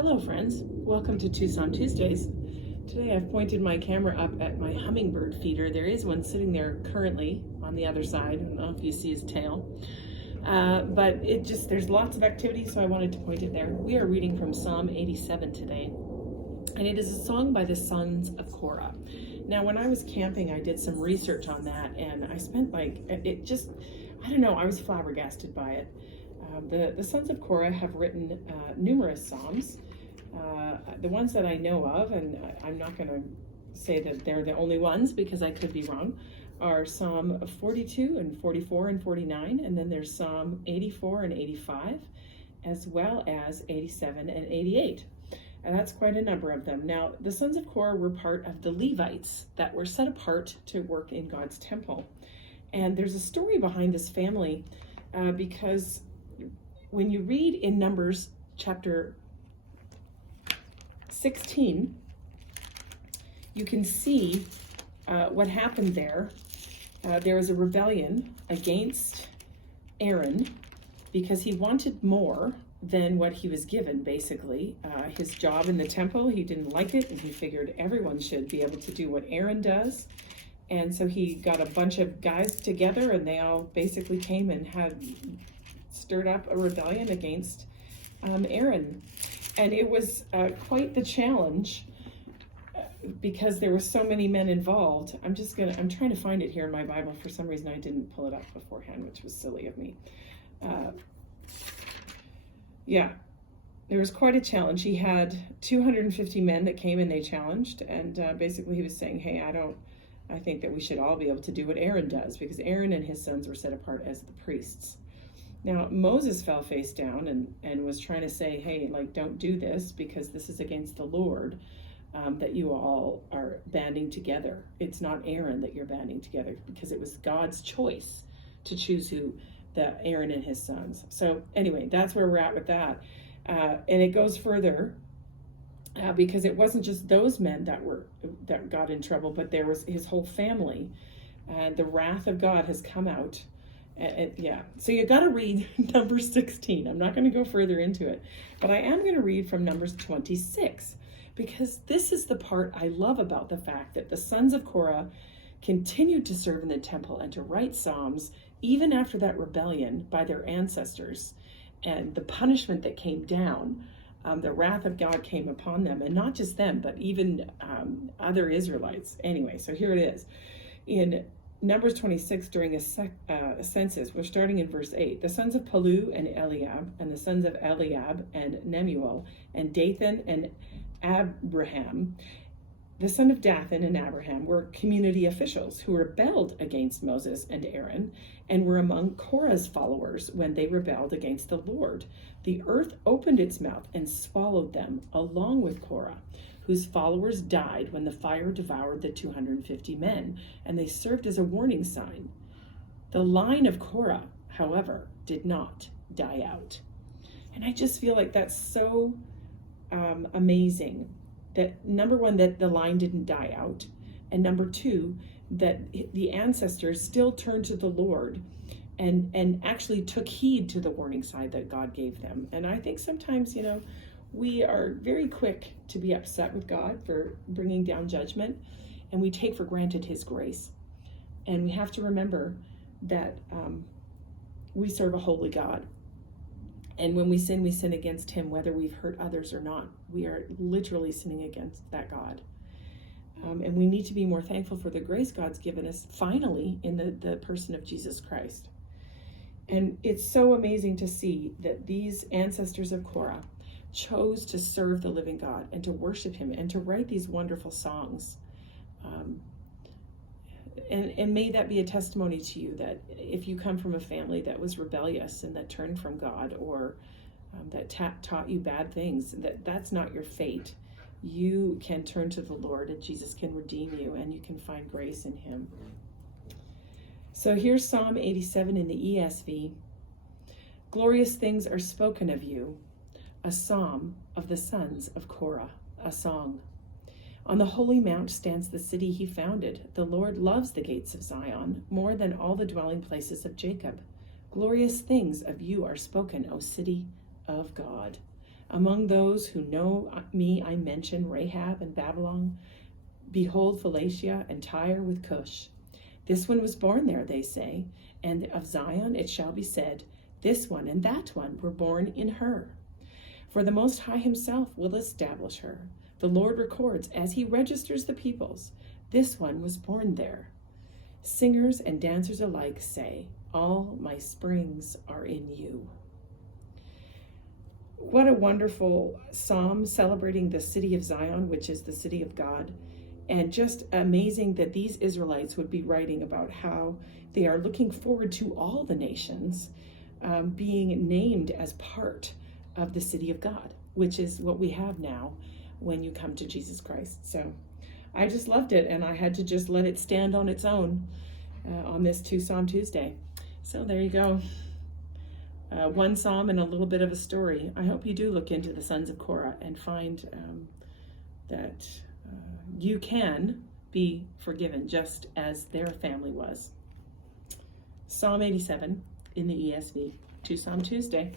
Hello friends, welcome to Tucson Tuesdays. Today I've pointed my camera up at my hummingbird feeder. There is one sitting there currently on the other side. I don't know if you see his tail. But there's lots of activity, so I wanted to point it there. We are reading from Psalm 87 today, and it is a song by the sons of Korah. Now, when I was camping, I did some research on that, and I spent I was flabbergasted by it. The sons of Korah have written numerous psalms. The ones that I know of, and I'm not going to say that they're the only ones because I could be wrong, are Psalm 42 and 44 and 49, and then there's Psalm 84 and 85, as well as 87 and 88. And that's quite a number of them. Now, the sons of Korah were part of the Levites that were set apart to work in God's temple. And there's a story behind this family because when you read in Numbers chapter 16, you can see what happened there. There was a rebellion against Aaron because he wanted more than what he was given, basically. His job in the temple, he didn't like it, and he figured everyone should be able to do what Aaron does. And so he got a bunch of guys together, and they all basically came and had stirred up a rebellion against Aaron. And it was quite the challenge because there were so many men involved. I'm trying to find it here in my Bible. For some reason, I didn't pull it up beforehand, which was silly of me. There was quite a challenge. He had 250 men that came and they challenged. And basically he was saying, hey, I think that we should all be able to do what Aaron does, because Aaron and his sons were set apart as the priests. Now, Moses fell face down and was trying to say, hey, don't do this because this is against the Lord, that you all are banding together. It's not Aaron that you're banding together, because it was God's choice to choose Aaron and his sons. So anyway, that's where we're at with that. And it goes further because it wasn't just those men that got in trouble, but there was his whole family. The wrath of God has come out. So you got to read Numbers 16. I'm not going to go further into it, but I am going to read from Numbers 26, because this is the part I love about the fact that the sons of Korah continued to serve in the temple and to write psalms even after that rebellion by their ancestors and the punishment that came down. The wrath of God came upon them, and not just them, but even other Israelites. Anyway, so here it is. In Numbers 26, during a census, we're starting in verse 8. The sons of Palu and Eliab, and the sons of Eliab and Nemuel, and Dathan and Abraham, the son of Dathan and Abraham, were community officials who rebelled against Moses and Aaron, and were among Korah's followers when they rebelled against the Lord. The earth opened its mouth and swallowed them, along with Korah, whose followers died when the fire devoured the 250 men, and they served as a warning sign. The line of Korah, however, did not die out. And I just feel like that's so amazing. That number one, that the line didn't die out, and number two, that the ancestors still turned to the Lord and actually took heed to the warning sign that God gave them. And I think sometimes, we are very quick to be upset with God for bringing down judgment, and we take for granted his grace. And we have to remember that we serve a holy God. And when we sin against him, whether we've hurt others or not. We are literally sinning against that God. And we need to be more thankful for the grace God's given us, finally, in the person of Jesus Christ. And it's so amazing to see that these ancestors of Korah chose to serve the living God and to worship him and to write these wonderful songs. And may that be a testimony to you, that if you come from a family that was rebellious and that turned from God, or that taught you bad things, that's not your fate. You can turn to the Lord, and Jesus can redeem you, and you can find grace in him. So here's Psalm 87 in the ESV. Glorious things are spoken of you, a psalm of the sons of Korah, a song. On the holy mount stands the city he founded. The Lord loves the gates of Zion more than all the dwelling places of Jacob. Glorious things of you are spoken, O city of God. Among those who know me, I mention Rahab and Babylon. Behold, Philistia and Tyre with Cush. This one was born there, they say, and of Zion it shall be said, this one and that one were born in her. For the Most High himself will establish her. The Lord records as he registers the peoples, this one was born there. Singers and dancers alike say, all my springs are in you. What a wonderful psalm celebrating the city of Zion, which is the city of God. And just amazing that these Israelites would be writing about how they are looking forward to all the nations being named as part of the city of God, which is what we have now when you come to Jesus Christ. So I just loved it, and I had to just let it stand on its own on this Psalm Tuesday. So there you go. One psalm and a little bit of a story. I hope you do look into the sons of Korah and find that you can be forgiven just as their family was. Psalm 87 in the ESV. Psalm Tuesday.